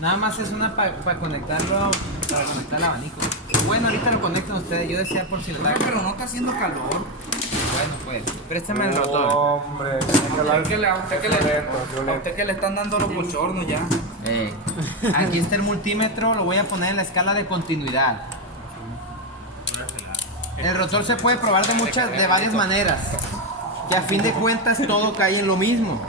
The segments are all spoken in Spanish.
Nada más es una para conectarlo, para conectar el abanico. Bueno, ahorita lo conectan ustedes, yo decía por si lo da. Pero no está haciendo calor. Bueno, pues, préstame el rotor. Hombre, A usted que le están dando los bochornos ya. Aquí está el multímetro, lo voy a poner en la escala de continuidad. El rotor se puede probar de varias maneras, que a fin de cuentas todo cae en lo mismo.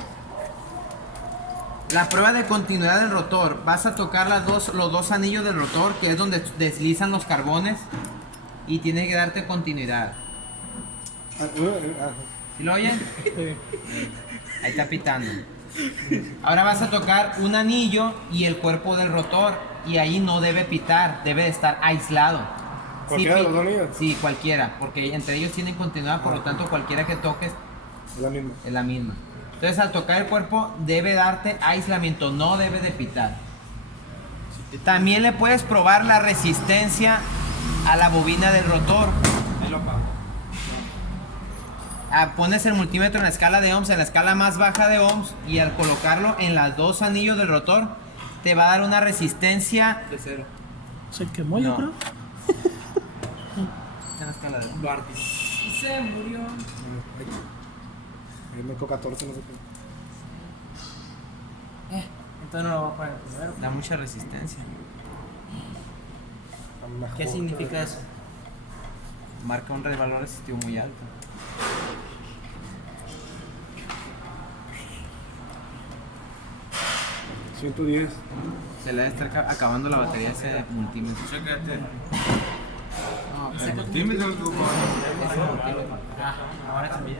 La prueba de continuidad del rotor, vas a tocar los dos anillos del rotor, que es donde deslizan los carbones, y tiene que darte continuidad. ¿Sí lo oyen? Ahí está pitando. Ahora vas a tocar un anillo y el cuerpo del rotor, y ahí no debe pitar, debe de estar aislado. ¿Cualquiera de los dos anillos? Sí, cualquiera, porque entre ellos tienen continuidad, por lo tanto cualquiera que toques Es la misma. es la misma. Entonces al tocar el cuerpo debe darte aislamiento, no debe de pitar. También le puedes probar la resistencia a la bobina del rotor. Pones el multímetro en la escala de ohms, en la escala más baja de ohms, y al colocarlo en los dos anillos del rotor te va a dar una resistencia De cero. Se quemó, yo creo. en la escala de ohms. Y se murió. Me meto 14, no sé qué. Entonces no lo va a poner primero. Da mucha resistencia. ¿Qué significa eso? Marca un valor resistivo muy alto. $110. Se le debe estar acabando la batería a ese multímetro. Ese multímetro. Ahora también.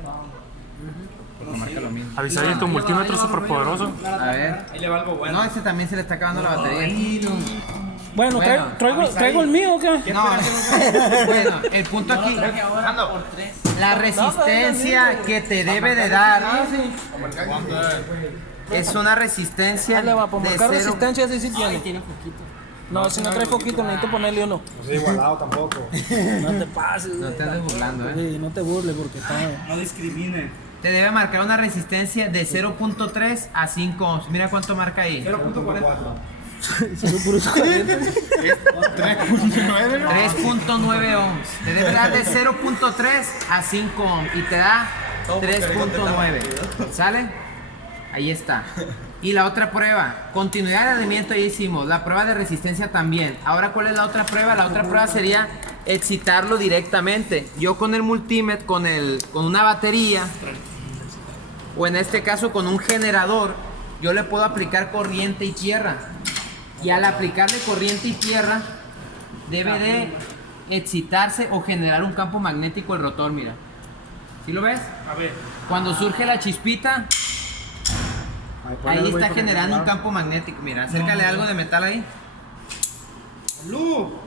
Porque marca lo mismo. Avisar tu multímetro súper poderoso. A ver. Ahí le va algo bueno. No, ese también se le está acabando la batería. Bueno, Bueno, traigo el mío, ¿o qué? No, bueno, el punto aquí, la resistencia que te debe de dar es una resistencia Ahí le va, por de marcar 0. resistencia, ese sí tiene. No, si no trae poquito, necesito ponerle uno. No soy igualado tampoco. No te pases. No te andes burlando, Sí, no te burles porque está... No discrimine. Te debe marcar una resistencia de 0.3 a 5 ohms. Mira cuánto marca ahí. 0.40. Son puros calientes. 3.9 ohms. Te debe dar de 0.3 a 5 ohms y te da 3.9. ¿Sale? Ahí está. Y la otra prueba, continuidad de alineamiento, ya hicimos. La prueba de resistencia también. Ahora, ¿cuál es la otra prueba? La otra prueba sería excitarlo directamente. Yo con el multímetro, con una batería, o en este caso con un generador, yo le puedo aplicar corriente y tierra. Y al aplicarle corriente y tierra, debe de excitarse o generar un campo magnético el rotor, mira. ¿Sí lo ves? A ver. Cuando surge la chispita, ahí está generando un campo magnético. Mira, acércale algo de metal ahí.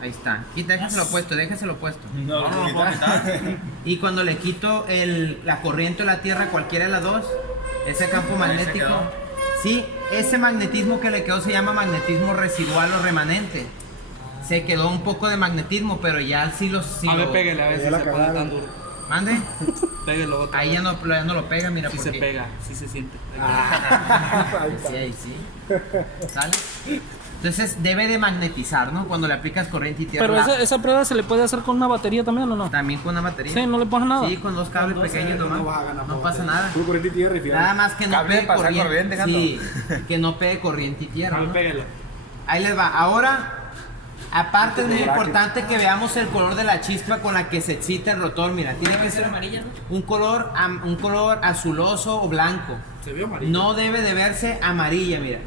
Ahí está. Y déjaselo puesto, déjaselo puesto. No, no, no. Y cuando le quito la corriente o la tierra, cualquiera de las dos, ese campo magnético, sí, ese magnetismo que le quedó se llama magnetismo residual o remanente. Se quedó un poco de magnetismo, pero ya sí lo... A ver, pégale a ver si Ya la se pone cagaron. tan duro. ¿Mande? Pégalo otro. Ahí ya no lo pega, mira. Sí se porque... pega, sí se siente. Sí, ahí sí. ¿Sale? Entonces debe de magnetizar, ¿no? Cuando le aplicas corriente y tierra. Pero esa prueba se le puede hacer con una batería también, ¿o no? También con una batería. Sí, no le pasa nada. Sí, con dos cables pequeños nomás. No pasa nada. Puro corriente y tierra y fiel. Nada más que no Cable pegue para pasar corriente. corriente, Sí, que no pegue corriente y tierra. A ver, ¿no? pégalo. Ahí les va. Ahora, aparte es muy importante que veamos el color de la chispa con la que se excita el rotor. Mira, tiene que ser amarilla, ¿no? Un color azuloso o blanco. Se vio amarillo. No debe de verse amarilla, mira.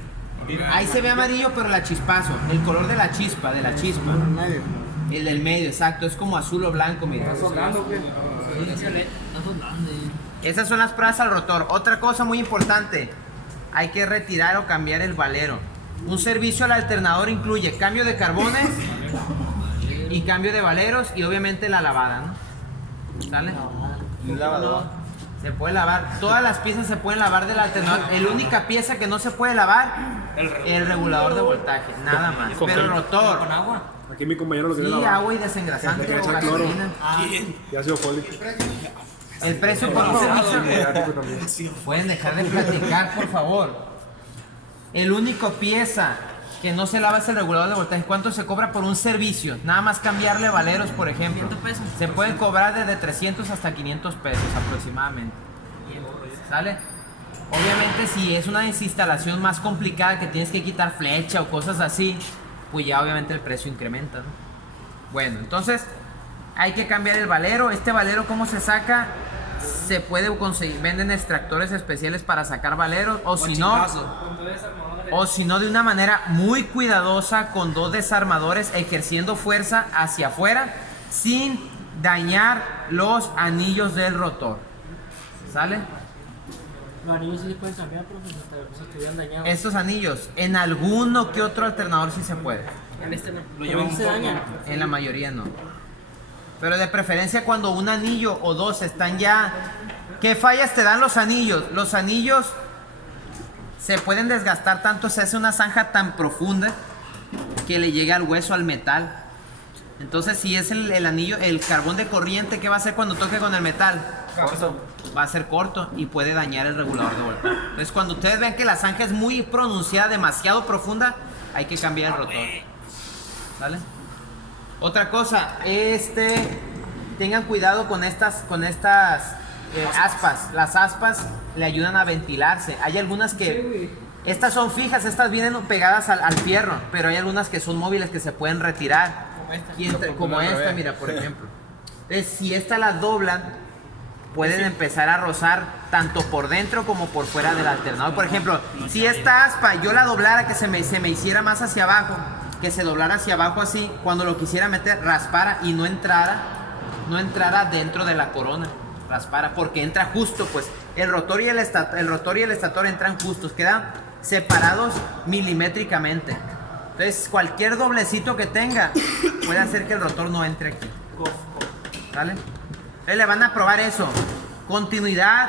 Ahí se ve amarillo, pero la chispazo. El color de la chispa, El del medio, exacto. Es como azul o blanco, mira. Esas son las pruebas al rotor. Otra cosa muy importante. Hay que retirar o cambiar el valero. Un servicio al alternador incluye cambio de carbones y cambio de valeros y obviamente la lavada, ¿no? ¿Sale? Se puede lavar. Todas las piezas se pueden lavar del alternador. La única pieza que no se puede lavar, el regulador de voltaje. Nada más. Pero el rotor. ¿Con agua? Aquí mi compañero lo quiere Sí, lavar. agua y desengrasante Le quiere o echar cloro. gasolina. Ya ha sido fólico. El precio por un servicio. Mediático también. Pueden dejar de platicar, por favor. El único pieza que no se lava es el regulador de voltaje. ¿Cuánto se cobra por un servicio? Nada más cambiarle valeros, por ejemplo. 500 pesos. Se pueden cobrar desde 300 hasta 500 pesos aproximadamente. ¿Sale? Obviamente si es una instalación más complicada que tienes que quitar flecha o cosas así, pues ya obviamente el precio incrementa, ¿no? Bueno, entonces hay que cambiar el valero. Este valero, ¿cómo se saca? Se puede conseguir, venden extractores especiales para sacar valeros, o si no de una manera muy cuidadosa con 2 desarmadores ejerciendo fuerza hacia afuera sin dañar los anillos del rotor. ¿Sale? Los anillos sí se pueden cambiar, profe, si estuvieran dañados. Estos anillos, en alguno que otro alternador sí se puede. En este no. Lo lleva un se poco. dañan. En la mayoría no. Pero de preferencia cuando un anillo o 2 están ya... ¿Qué fallas te dan los anillos? Los anillos se pueden desgastar tanto, se hace una zanja tan profunda que le llega al hueso, al metal. Entonces si es el anillo, el carbón de corriente, ¿qué va a hacer cuando toque con el metal? Corto. Va a ser corto y puede dañar el regulador de voltaje. Entonces cuando ustedes ven que la zanja es muy pronunciada, demasiado profunda, hay que cambiar el rotor. ¿Vale? Otra cosa, tengan cuidado con estas aspas. Las aspas le ayudan a ventilarse. Hay algunas que, estas son fijas, estas vienen pegadas al fierro, pero hay algunas que son móviles que se pueden retirar. Como esta, mira, por ejemplo. Entonces, si esta las doblan, pueden empezar a rozar tanto por dentro como por fuera del alternador. Por ejemplo, si esta aspa yo la doblara, que se me hiciera más hacia abajo, que se doblara hacia abajo así, cuando lo quisiera meter, raspara y no entrara dentro de la corona, raspara, porque entra justo, pues el rotor y el estator entran justos, quedan separados milimétricamente. Entonces cualquier doblecito que tenga puede hacer que el rotor no entre aquí. ¿Vale? Entonces le van a probar eso: continuidad,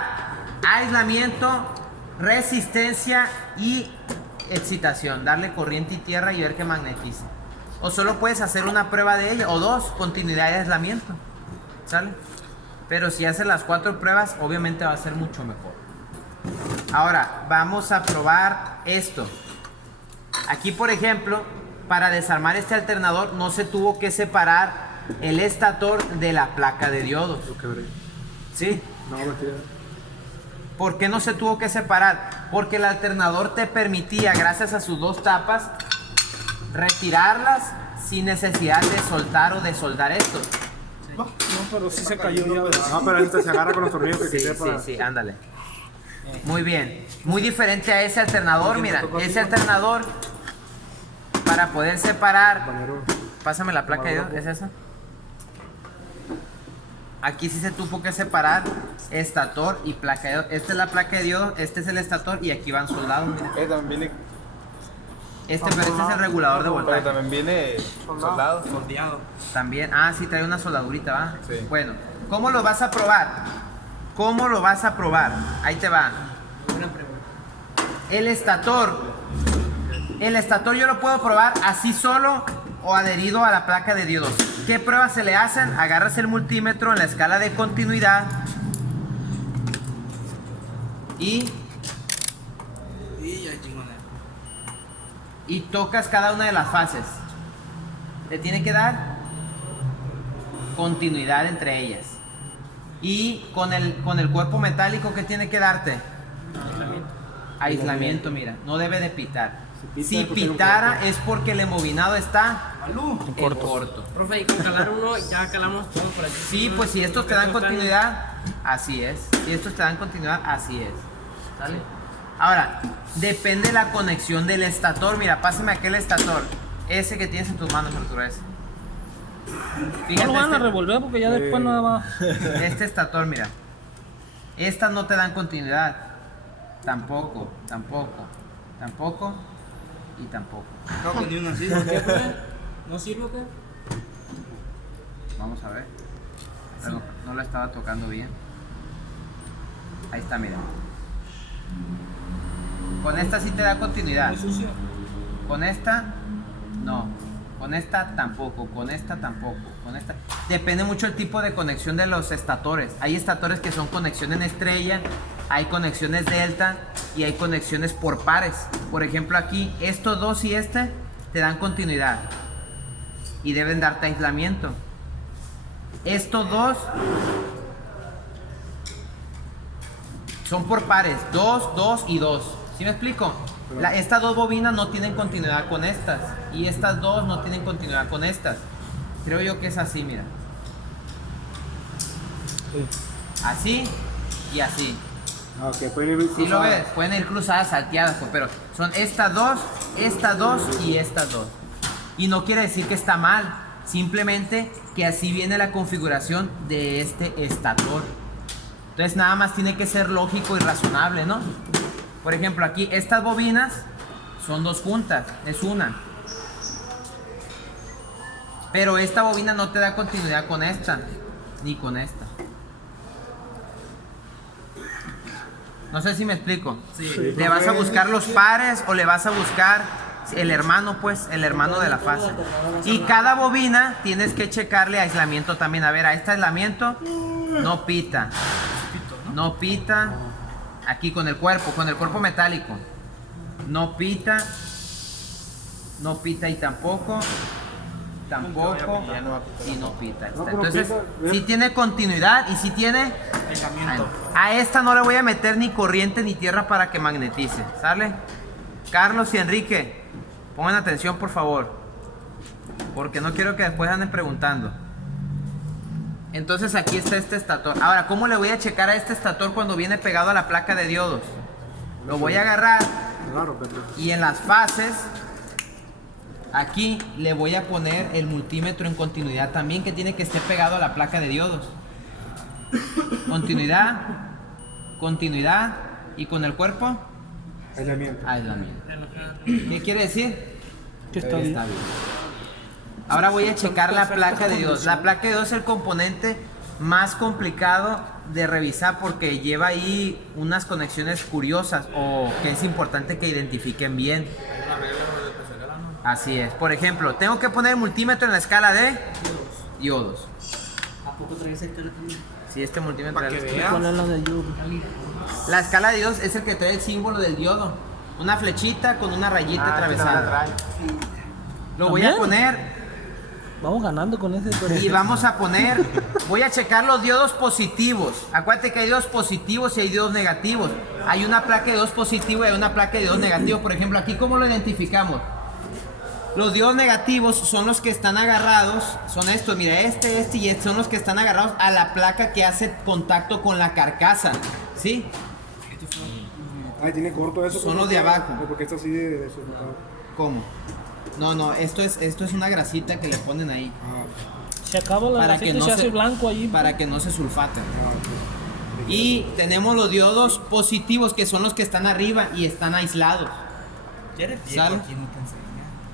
aislamiento, resistencia y excitación, darle corriente y tierra y ver que magnetiza. O solo puedes hacer una prueba de ella, o 2, continuidad y aislamiento. ¿Sale? Pero si haces las 4 pruebas, obviamente va a ser mucho mejor. Ahora, vamos a probar esto. Aquí, por ejemplo, para desarmar este alternador no se tuvo que separar el estator de la placa de diodos. Lo quebré. ¿Sí? No, mentira. ¿Por qué no se tuvo que separar? Porque el alternador te permitía, gracias a sus 2 tapas, retirarlas sin necesidad de soltar o de soldar esto. No, pero sí se cayó ya. No, pero este se agarra con los tornillos que quité para... Sí, ándale. Muy bien. Muy diferente a ese alternador, mira. Ese alternador, para poder separar... Valero. Pásame la placa de diodo, ¿es esa? Aquí sí se tuvo que separar estator y placa de diodo. Esta es la placa de diodo, este es el estator y aquí van soldados, mira. También viene, Pero este es el regulador de voltaje. pero también viene soldado. También, sí trae una soldadurita, ¿va? Sí. Bueno, ¿cómo lo vas a probar? ¿Cómo lo vas a probar? Ahí te va. El estator yo lo puedo probar así solo o adherido a la placa de diodos. ¿Qué pruebas se le hacen? Agarras el multímetro en la escala de continuidad y tocas cada una de las fases. Le tiene que dar continuidad entre ellas. Y con el cuerpo metálico, ¿qué tiene que darte? Aislamiento, mira. No debe de pitar. Si pitara es porque el embobinado está en corto. Profe, y con calar uno ya calamos todo por aquí. Sí, pues si estos te dan continuidad, así es. Si estos te dan continuidad, así es. ¿Sale? Ahora, depende la conexión del estator. Mira, pásame aquel estator. Ese que tienes en tus manos, Arturo, ese. No lo van a revolver porque ya después no va. Este estator, mira. Estas no te dan continuidad. Tampoco y tampoco. No, con ni una así. ¿Qué, profe? ¿No sirve o qué? Vamos a ver. Pero no la estaba tocando bien. Ahí está, mira. Con esta sí te da continuidad. Muy sucio. Con esta, no. Con esta tampoco. Con esta tampoco. Con esta. Depende mucho el tipo de conexión de los estatores. Hay estatores que son conexión en estrella hay conexiones delta y hay conexiones por pares. Por ejemplo, aquí, estos dos y este te dan continuidad y deben darte aislamiento. Estos dos son por pares, 2, 2 y 2. ¿Sí me explico? Estas dos bobinas no tienen continuidad con estas y estas dos no tienen continuidad con estas. Creo yo que es así, mira. Así y así. Ah, ok, pueden ir Si lo cruzadas. ves, pueden ir cruzadas, salteadas, pues, pero son estas dos y estas dos. Y no quiere decir que está mal, simplemente que así viene la configuración de este estator. Entonces nada más tiene que ser lógico y razonable, ¿no? Por ejemplo, aquí estas bobinas son dos juntas, es una. Pero esta bobina no te da continuidad con esta, ni con esta. No sé si me explico. Sí. ¿Le vas a buscar los pares o le vas a buscar el hermano, pues, el hermano de la fase? Y cada bobina tienes que checarle aislamiento también. A ver, a este aislamiento no pita. No pita. Aquí con el cuerpo metálico. No pita. No pita y tampoco. Tampoco. Y no pita. Ahí está. Entonces, si tiene continuidad y si tiene... A esta no le voy a meter ni corriente ni tierra para que magnetice. ¿Sale? Carlos y Enrique, pongan atención por favor. Porque no quiero que después anden preguntando. Entonces aquí está este estator. Ahora, ¿cómo le voy a checar a este estator cuando viene pegado a la placa de diodos? Lo voy a agarrar y en las fases, aquí le voy a poner el multímetro en continuidad también, que tiene que estar pegado a la placa de diodos. Continuidad, continuidad y con el cuerpo, Aislamiento. aislamiento. ¿Qué quiere decir? Que está bien. Ahora voy a checar la placa de diodos. La placa de diodos es el componente más complicado de revisar porque lleva ahí unas conexiones curiosas o que es importante que identifiquen bien. Así es. Por ejemplo, tengo que poner el multímetro en la escala de diodos. ¿A poco traes el cara también? Sí, este multímetro. Para que es- veas. ¿Cuál es la de yodo? La escala de diodos es el que trae el símbolo del diodo. Una flechita con una rayita atravesada. Lo voy a ¿También? poner Vamos ganando con ese. pero- y vamos a poner, voy a checar los diodos positivos. Acuérdate que hay diodos positivos y hay diodos negativos. Hay una placa de diodos positivos y hay una placa de diodos negativos. Por ejemplo, aquí, ¿cómo lo identificamos? Los diodos negativos son los que están agarrados, son estos, mira, este y este, son los que están agarrados a la placa que hace contacto con la carcasa, ¿sí? Ay, tiene corto eso. Son los de abajo. Porque está así de eso. ¿Cómo? No, esto es una grasita que le ponen ahí Se acaba la para grasita que y no se hace se, blanco allí. para que no se sulfaten. Y tenemos los diodos positivos que son los que están arriba y están aislados. ¿Sale?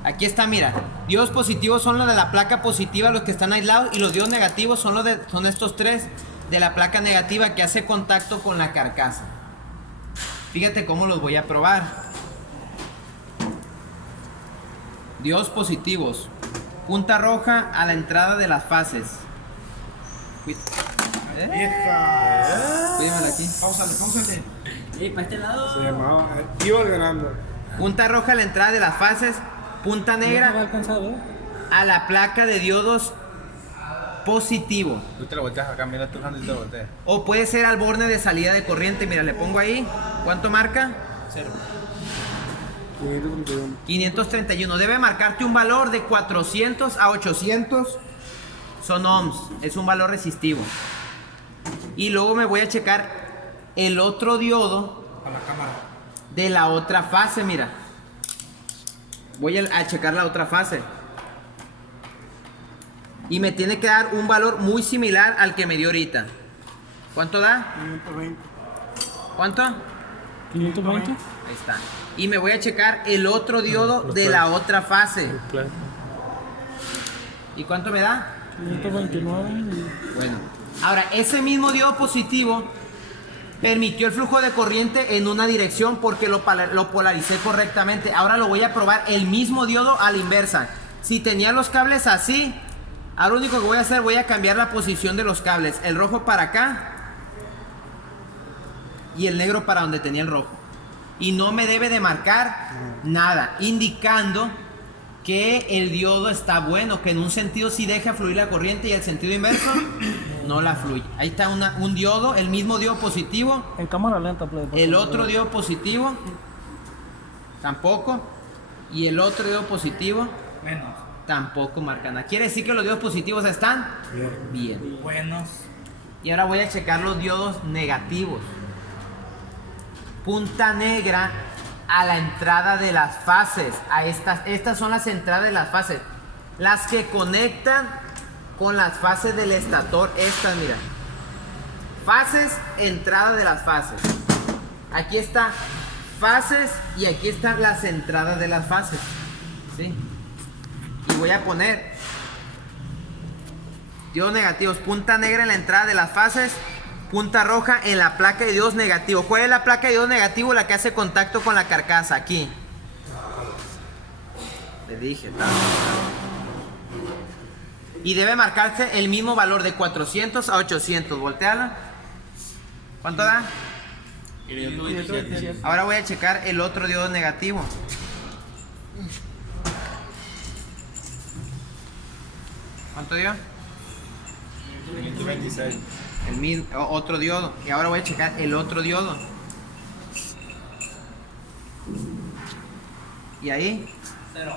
Aquí está, mira. Diodos positivos son los de la placa positiva, los que están aislados, y los diodos negativos son estos tres de la placa negativa que hace contacto con la carcasa. Fíjate cómo los voy a probar. Diodos positivos. Punta roja a la entrada de las fases. Cuídamela aquí. Páusale. Para este lado. Se llamaba. Iba ganando. Punta roja a la entrada de las fases. Punta No va a negra alcanzar, ¿eh? a la placa de diodos positivo. Tú te lo volteas acá, mira tú y te lo volteas. O puede ser al borne de salida de corriente. Mira, le pongo ahí. ¿Cuánto marca? 531. 531. Debe marcarte un valor de 400 a 800. Son ohms. Es un valor resistivo. Y luego me voy a checar el otro diodo A la cámara. de la otra fase. Mira. Voy a checar la otra fase. Y me tiene que dar un valor muy similar al que me dio ahorita. ¿Cuánto da? 520. ¿Cuánto? 520. Ahí está. Y me voy a checar el otro diodo de la otra fase. ¿Y cuánto me da? 529. Bueno. Ahora, ese mismo diodo positivo permitió el flujo de corriente en una dirección porque lo polaricé correctamente. Ahora lo voy a probar el mismo diodo a la inversa. Si tenía los cables así, ahora lo único que voy a hacer, voy a cambiar la posición de los cables. El rojo para acá y el negro para donde tenía el rojo. Y no me debe de marcar nada, indicando que el diodo está bueno, que en un sentido sí deja fluir la corriente y el sentido inverso no la fluye. Ahí está un diodo, el mismo diodo positivo. En cámara lenta, plebe, por El favor. otro diodo positivo tampoco. Y el otro diodo positivo Menos. tampoco marca nada. Quiere decir que los diodos positivos están bien. Buenos. Y ahora voy a checar los diodos negativos. Punta negra a la entrada de las fases. Estas son las entradas de las fases. Las que conectan con las fases del estator. Estas, mira. Fases, entrada de las fases. Aquí está fases y aquí están las entradas de las fases. ¿Sí? Y voy a poner diodos negativos. Punta negra en la entrada de las fases. Punta roja en la placa de diodos negativos. ¿Cuál es la placa de diodos negativo? La que hace contacto con la carcasa. Aquí. Le dije. Y debe marcarse el mismo valor de 400 a 800. Volteala. ¿Cuánto da? Ahora voy a checar el otro diodo negativo. ¿Cuánto dio? 26. El mismo, otro diodo. Y ahora voy a checar el otro diodo. ¿Y ahí? 0.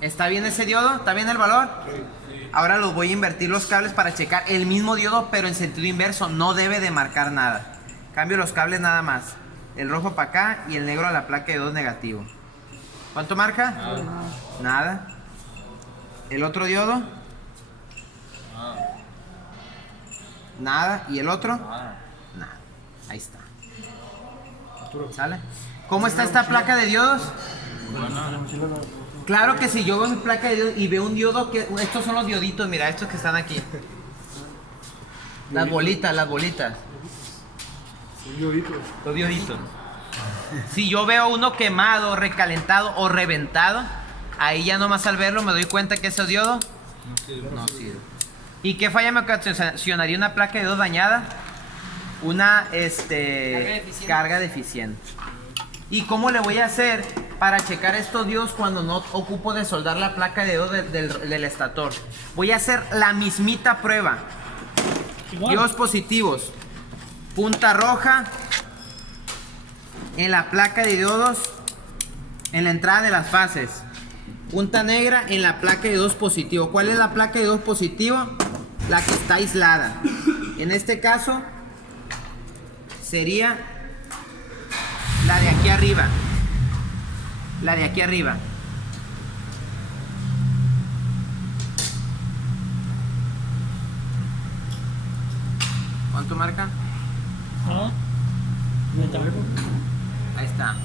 ¿Está bien ese diodo? ¿Está bien el valor? Ahora los voy a invertir los cables para checar el mismo diodo, pero en sentido inverso. No debe de marcar nada. Cambio los cables nada más. El rojo para acá y el negro a la placa de diodos negativo. ¿Cuánto marca? Nada. ¿El otro diodo? Nada. ¿Y el otro? Nada. Ahí está. ¿Sale? ¿Cómo está esta placa de diodos? Claro que si yo veo mi placa de diodos y veo un diodo que... Estos son los dioditos, mira, estos que están aquí. Las bolitas, las bolitas. Los dioditos. Si yo veo uno quemado, recalentado o reventado, ahí ya nomás al verlo me doy cuenta que ese diodo no sirve. ¿Y qué falla me ocasionaría una placa de diodos dañada? Una carga deficiente. ¿Y cómo le voy a hacer para checar estos diodos cuando no ocupo de soldar la placa de diodos del estator? Voy a hacer la mismita prueba. Diodos positivos. Punta roja en la placa de diodos en la entrada de las fases. Punta negra en la placa de diodos positivo. ¿Cuál es la placa de diodos positivo? La que está aislada. En este caso sería la de aquí arriba. La de aquí arriba. ¿Cuánto marca? ¿Ah? Ahí está.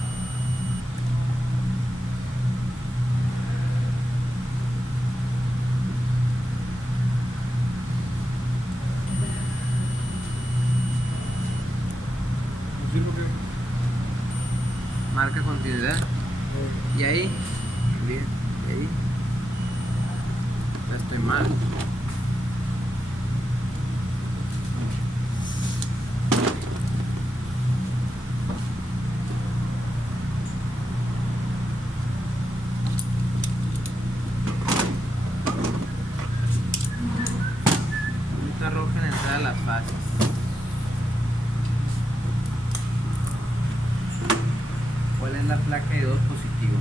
Marca continuidad. Y ahí. Bien. Y ahí. Ya estoy mal. Punta roja en la entrada de las fases. ¿Cuál es la placa de diodos positivo?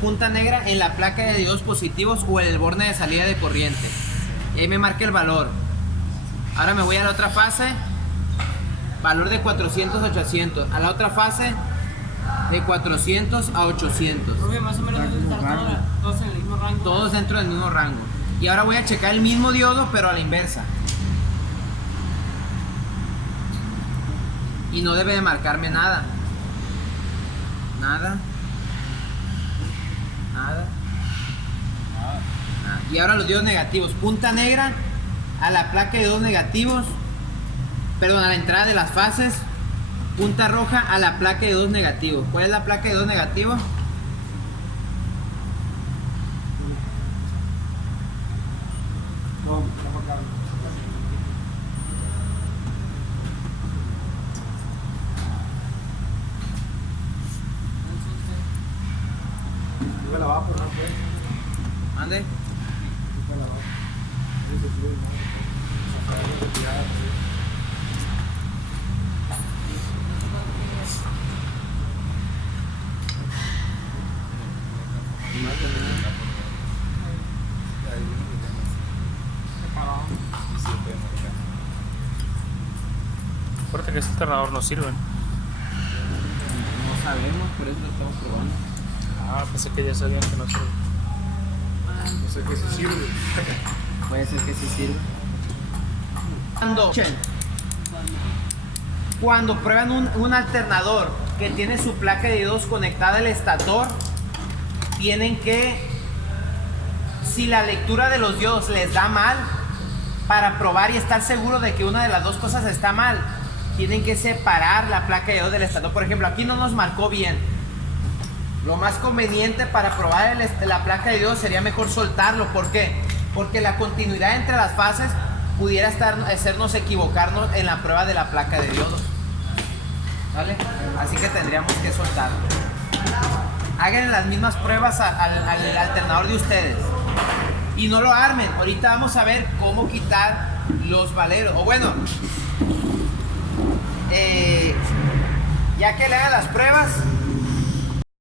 Punta negra en la placa de diodos positivos o en el borne de salida de corriente. Y ahí me marca el valor. Ahora me voy a la otra fase. Valor de 400 a 800. A la otra fase de 400 a 800. Más o menos todos en el mismo rango. Todos dentro del mismo rango. Y ahora voy a checar el mismo diodo, pero a la inversa. Y no debe de marcarme nada. Nada. Nada. Nada. Y ahora los diodos negativos. Punta negra a la placa de diodos negativos. Perdón, a la entrada de las fases. punta roja a la placa de 2 negativo. ¿Cuál es la placa de 2 negativo? No, estamos acá. Yo la va a poner, pues. ¿Mande? Acuérdate que este alternador no sirve. No sabemos, por eso lo estamos probando. Ah, pensé que ya sabían que no sirve. No sé qué se sirve. Puede ser que sí sirva. Cuando prueban un alternador que tiene su placa de diodos conectada al estator, tienen que, si la lectura de los diodos les da mal, para probar y estar seguro de que una de las dos cosas está mal, tienen que separar la placa de diodos del estator. Por ejemplo, aquí no nos marcó bien. Lo más conveniente para probar la placa de diodos sería mejor soltarlo. ¿Por qué? Porque la continuidad entre las fases pudiera hacernos equivocarnos en la prueba de la placa de diodos. ¿Vale? Así que tendríamos que soltarlo. Hagan las mismas pruebas al alternador de ustedes. Y no lo armen. Ahorita vamos a ver cómo quitar los valeros. O bueno, ya que le hagan las pruebas,